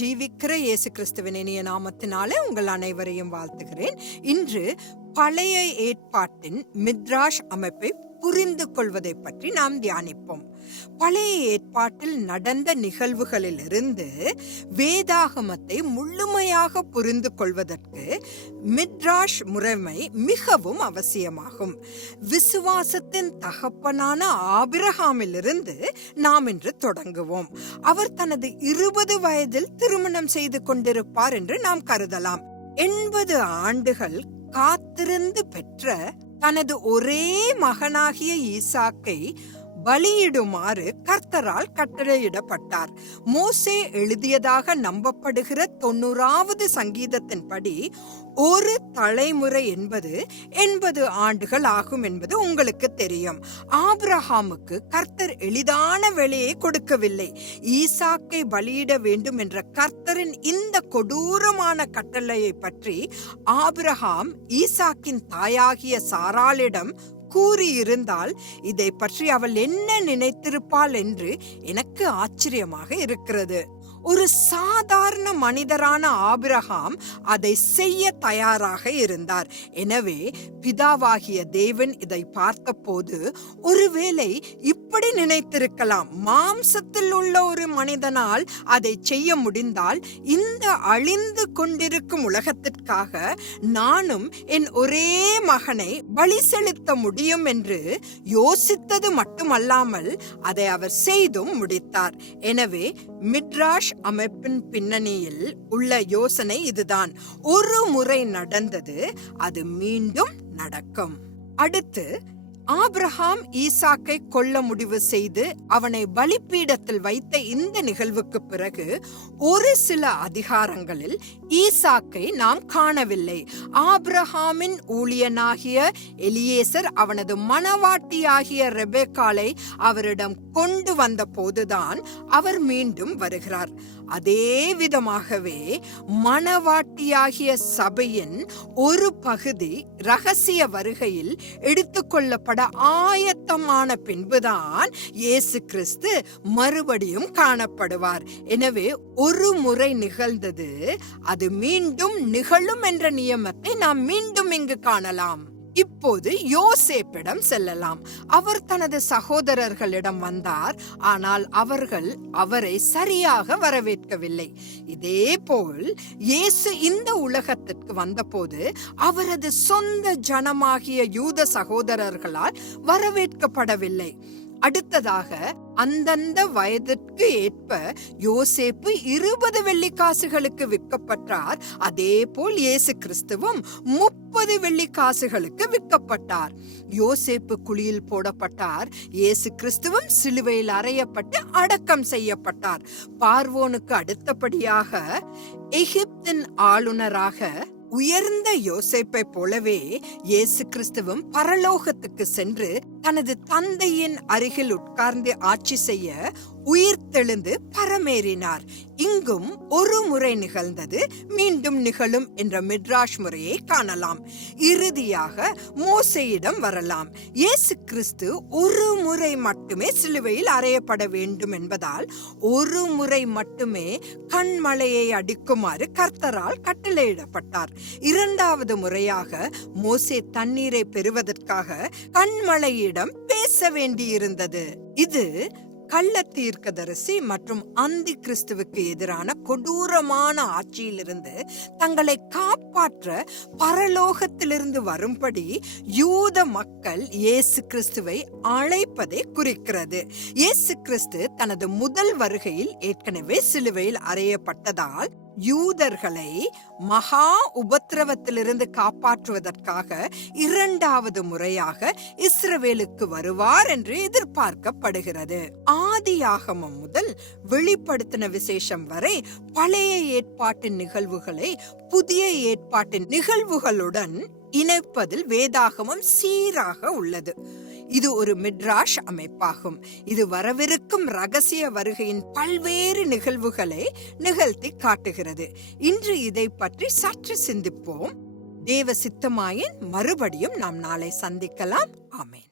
ஜீவிக்கிற இயேசு கிறிஸ்துவின் இனிய நாமத்தினாலே உங்கள் அனைவரையும் வாழ்த்துகிறேன். இன்று பழைய ஏற்பாட்டின் மித்ராஷ் அமைப்பை புரிந்து கொள்வதை பற்றி நாம் தியானிப்போம். பழைய ஏற்பாட்டில் நடந்த நிகழ்வுகளிலிருந்து வேதாகமத்தை முழுமையாக புரிந்து கொள்வதற்கு மித்ராஷ் முறைமை மிகவும் அவசியமாகும். விசுவாசத்தின் தகப்பனான ஆபிரகாமிலிருந்து நாம் இன்று தொடங்குவோம். அவர் தனது இருபது வயதில் திருமணம் செய்து கொண்டிருப்பார் என்று நாம் கருதலாம். எண்பது ஆண்டுகள் காத்திருந்து பெற்ற தனது ஒரே மகனாகிய ஈசாக்கை பலியிடுமாறு கர்த்தரால் கட்டளையிடப்பட்டார். மோசே எழுதியதாக நம்பப்படுகிற தொண்ணூறாவது சங்கீதத்தின்படி ஒரு தலைமுறை என்பது எண்பது ஆண்டுகள் ஆகும் என்பது உங்களுக்கு தெரியும். ஆப்ரஹாமுக்கு கர்த்தர் எளிதான வேலையை கொடுக்கவில்லை. ஈசாக்கை பலியிட வேண்டும் என்ற கர்த்தரின் இந்த கொடூரமான கட்டளையை பற்றி ஆபிரஹாம் ஈசாக்கின் தாயாகிய சாராளிடம் கூறியிருந்தால் இதை பற்றி அவள் என்ன நினைத்திருப்பாள் என்று எனக்கு ஆச்சரியமாக இருக்கிறது. ஒரு சாதாரண மனிதரான ஆபிரகாம் அதை செய்ய தயாராக இருந்தார். எனவே பிதாவாகிய தேவன் இதை பார்த்தபோது ஒருவேளை இப்படி நினைத்திருக்கலாம் மாம்சத்தில் உள்ள ஒரு மனிதனால் அதை செய்ய முடிந்தால் இந்த அழிந்து கொண்டிருக்கும் உலகத்திற்காக நானும் என் ஒரே மகனை பலி செலுத்த முடியும் என்று யோசித்தது மட்டுமல்லாமல் அதை அவர் செய்தும் முடித்தார். எனவே மிட்ராஷ் அமைப்பின் பின்னணியில் உள்ள யோசனை இதுதான். ஒரு முறை நடந்தது அது மீண்டும் நடக்கும். அடுத்து ஆப்ரஹாம் ஈசாக்கை கொல்ல முடிவு செய்து அவனை பலிப்பீடத்தில் வைத்த இந்த நிகழ்வுக்கு பிறகு ஒரு சில அதிகாரங்களில் ஈசாக்கை நாம் காணவில்லை. ஆப்ரஹாமின் ஊழியனாகிய எலியேசர் அவனது மனவாட்டியாகிய ரெபேக்காலை அவரிடம் கொண்டு வந்த போதுதான் அவர் மீண்டும் வருகிறார். அதே விதமாகவே மனவாட்டியாகிய சபையின் ஒரு பகுதி ரகசிய வருகையில் எடுத்துக்கொள்ளப்பட ஆயத்தமான பின்புதான் இயேசு கிறிஸ்து மறுபடியும் காணப்படுவார். எனவே ஒரு முறை நிகழ்ந்தது அது மீண்டும் நிகழும் என்ற நியமத்தை நாம் மீண்டும் இங்கு காணலாம். இப்போது யோசேப்பிடம் செல்லலாம். அவர் தனது சகோதரர்களிடம் வந்தார். ஆனால் அவர்கள் அவரை சரியாக வரவேற்கவில்லை. இதே போல் இயேசு இந்த உலகத்திற்கு வந்தபோது அவரது சொந்த ஜனமாகிய யூத சகோதரர்களால் வரவேற்கப்படவில்லை. அடுத்ததாக அந்தந்த வயதிற்கு ஏற்ப யோசேப்பு இருபது வெள்ளிக்காசுகளுக்கு விற்கப்பட்டார். அதே போல் இயேசு கிறிஸ்துவும் முப்பது வெள்ளிக்காசுகளுக்கு விற்கப்பட்டார். யோசேப்பு குழியில் போடப்பட்டார். இயேசு கிறிஸ்துவும் சிலுவையில் அறையப்பட்டு அடக்கம் செய்யப்பட்டார். பார்வோனுக்கு அடுத்தபடியாக எகிப்தின் ஆளுநராக உயர்ந்த யோசேப்பை போலவே இயேசு கிறிஸ்துவும் பரலோகத்துக்கு சென்று தனது தந்தையின் அருகில் உட்கார்ந்து ஆட்சி செய்ய உயிர் தெழுந்து பரமேறினார். இங்கும் ஒரு முறை நிகழ்ந்தது மீண்டும் நிகழும் என்ற மிட்ராஷ் முறையை காணலாம். இறுதியாக மோசையிடம் வரலாம். இயேசு கிறிஸ்து ஒரு முறை மட்டுமே சிலுவையில் அறையப்பட வேண்டும் என்பதால் ஒரு முறை மட்டுமே கண்மலையை அடிக்குமாறு கர்த்தரால் கட்டளையிடப்பட்டார். இரண்டாவது முறையாக மோசே தண்ணீரை பெறுவதற்காக கண்மலையிட அவரிடம் பேச வேண்டியிருந்தது இது கள்ள தீர்க்கதரிசி மற்றும் அந்தி கிறிஸ்துவுக்கு எதிரான கொடூரமான ஆட்சியிலிருந்து தங்களை காப்பாற்ற பரலோகத்திலிருந்து வரும்படி யூத மக்கள் இயேசு கிறிஸ்துவை அழைப்பதை குறிக்கிறது. இயேசு கிறிஸ்து தனது முதல் வருகையில் ஏற்கனவே சிலுவையில் அறையப்பட்டதால் யூதர்களை மகா உபத்திரவத்திலிருந்து காப்பாற்றுவதற்காக இரண்டாவது முறையாக இஸ்ரவேலுக்கு வருவார் என்று எதிர்பார்க்கப்படுகிறது. ஆதியாகமம் முதல் வெளிப்படுத்தின விசேஷம் வரை பழைய ஏற்பாட்டின் நிகழ்வுகளை புதிய ஏற்பாட்டின் நிகழ்வுகளுடன் இணைப்பதில் வேதாகமம் சீராக உள்ளது. இது ஒரு மிட்ராஷ் அமைப்பாகும். இது வரவிருக்கும் ரகசிய வருகையின் பல்வேறு நிகழ்வுகளை நிகழ்த்தி காட்டுகிறது. இன்று இதை பற்றி சற்று சிந்திப்போம். தேவ சித்தமாயின் மறுபடியும் நாம் நாளை சந்திக்கலாம். ஆமேன்.